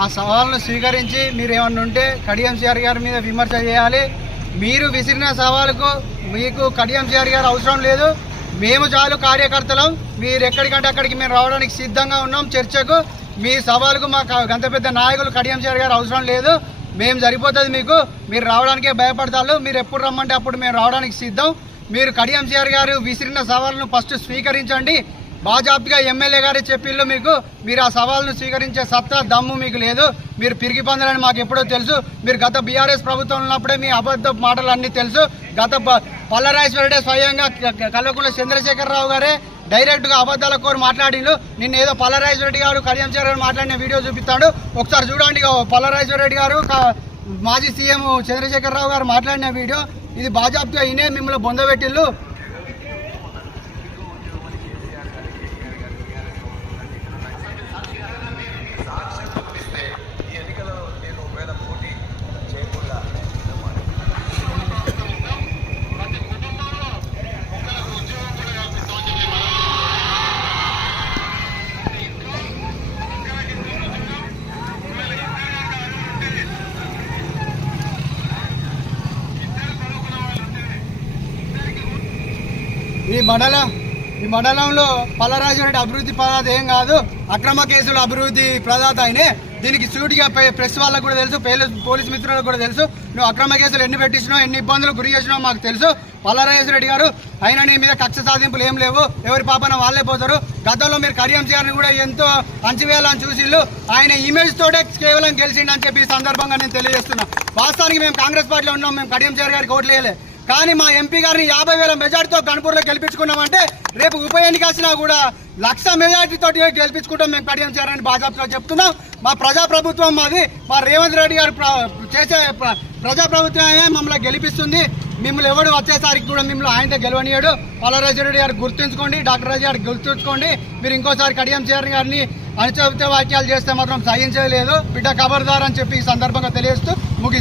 ఆ సవాళ్ళను స్వీకరించి మీరు ఏమన్నా ఉంటే కడియంసీఆర్ గారి మీద విమర్శ చేయాలి. మీరు విసిరిన సవాలుకు మీకు కడియంసీఆర్ గారు అవసరం లేదు. మేము చాలు కార్యకర్తలం. మీరు ఎక్కడికంటే అక్కడికి మేము రావడానికి సిద్ధంగా ఉన్నాం. చర్చకు మీ సవాలుకు మా గంత పెద్ద నాయకులు కడియంసీఆర్ గారు అవసరం లేదు. మేము సరిపోతుంది మీకు. మీరు రావడానికే భయపడతారు. మీరు ఎప్పుడు రమ్మంటే అప్పుడు మేము రావడానికి సిద్ధం. మీరు కడియంసీఆర్ గారు విసిరిన సవాళ్ళను ఫస్ట్ స్వీకరించండి. బాజాప్గా ఎమ్మెల్యే గారు చెప్పిళ్ళు మీకు. మీరు ఆ సవాల్ను స్వీకరించే సత్తా దమ్ము మీకు లేదు. మీరు పిరిగి పొందాలని మాకు ఎప్పుడో తెలుసు. మీరు గత బీఆర్ఎస్ ప్రభుత్వం ఉన్నప్పుడే మీ అబద్ధ మాటలు అన్నీ తెలుసు. గత పల్లరాజేశ్వరుడే స్వయంగా క- కల్వకుంట్ల చంద్రశేఖరరావు గారే డైరెక్ట్గా అబద్ధాల కోరు మాట్లాడిండు. నిన్న ఏదో పల్లరాజేశ్వర రెడ్డి గారు కళ్యాణ్ గారు మాట్లాడిన వీడియో చూపిస్తాడు. ఒకసారి చూడండి ఇగో రెడ్డి గారు మాజీ సీఎం చంద్రశేఖరరావు గారు మాట్లాడిన వీడియో. ఇది బాజాప్గా ఇనే మిమ్మల్ని బొందబెట్టిళ్ళు. ఈ మండలం ఈ మండలంలో పల్లరాజురెడ్డి అభివృద్ధి ప్రదాత ఏం కాదు అక్రమ కేసుల అభివృద్ధి ప్రదాత ఆయనే. దీనికి సూటిగా ప్రెస్ వాళ్ళకు కూడా తెలుసు పేలు- పోలీస్ మిత్రులకు కూడా తెలుసు. నువ్వు అక్రమ కేసులు ఎన్ని పెట్టించినావు ఎన్ని ఇబ్బందులు గురి చేసినావు మాకు తెలుసు. పల్లరాజరెడ్డి గారు అయినా నీ మీద కక్ష సాధింపులు ఏం లేవు. ఎవరి పాపన వాళ్ళే పోతారు. గతంలో మీరు కడియం చేయాలని కూడా ఎంతో అంచివేయాలని చూసిళ్ళు. ఆయన ఇమేజ్ తోటే కేవలం గెలిచిండని అని చెప్పి ఈ సందర్భంగా నేను తెలియజేస్తున్నా. వాస్తవానికి మేము కాంగ్రెస్ పార్టీలో ఉన్నాం మేము కడియం చేయాలి గారికి ఓట్లు కానీ మా ఎంపీ గారిని యాభై వేల మెజార్టీతో గణపూర్లో గెలిపించుకున్నామంటే రేపు ఉప ఎన్నిక వచ్చినా కూడా లక్ష మెజార్టీతో గెలిపించుకుంటాం మేము కడియం చేయాలని భాజపాలో చెప్తున్నాం. మా ప్రజాప్రభుత్వం మాది. మా రేవంత్ రెడ్డి గారు చేసే ప్రజాప్రభుత్వమే మమ్మల్ని గెలిపిస్తుంది. మిమ్మల్ని ఎవడు వచ్చేసరికి కూడా మిమ్మల్ని ఆయనతో గెలవనీయడు. రెడ్డి గారు గుర్తుంచుకోండి డాక్టర్ రాజు గారు గుర్తుంచుకోండి. మీరు ఇంకోసారి కడియం చేయాలని గారిని అణచివేత వాక్యాలు చేస్తే మాత్రం సహించలేదు బిడ్డ ఖబర్దార్ అని చెప్పి ఈ సందర్భంగా తెలియజేస్తూ ముగి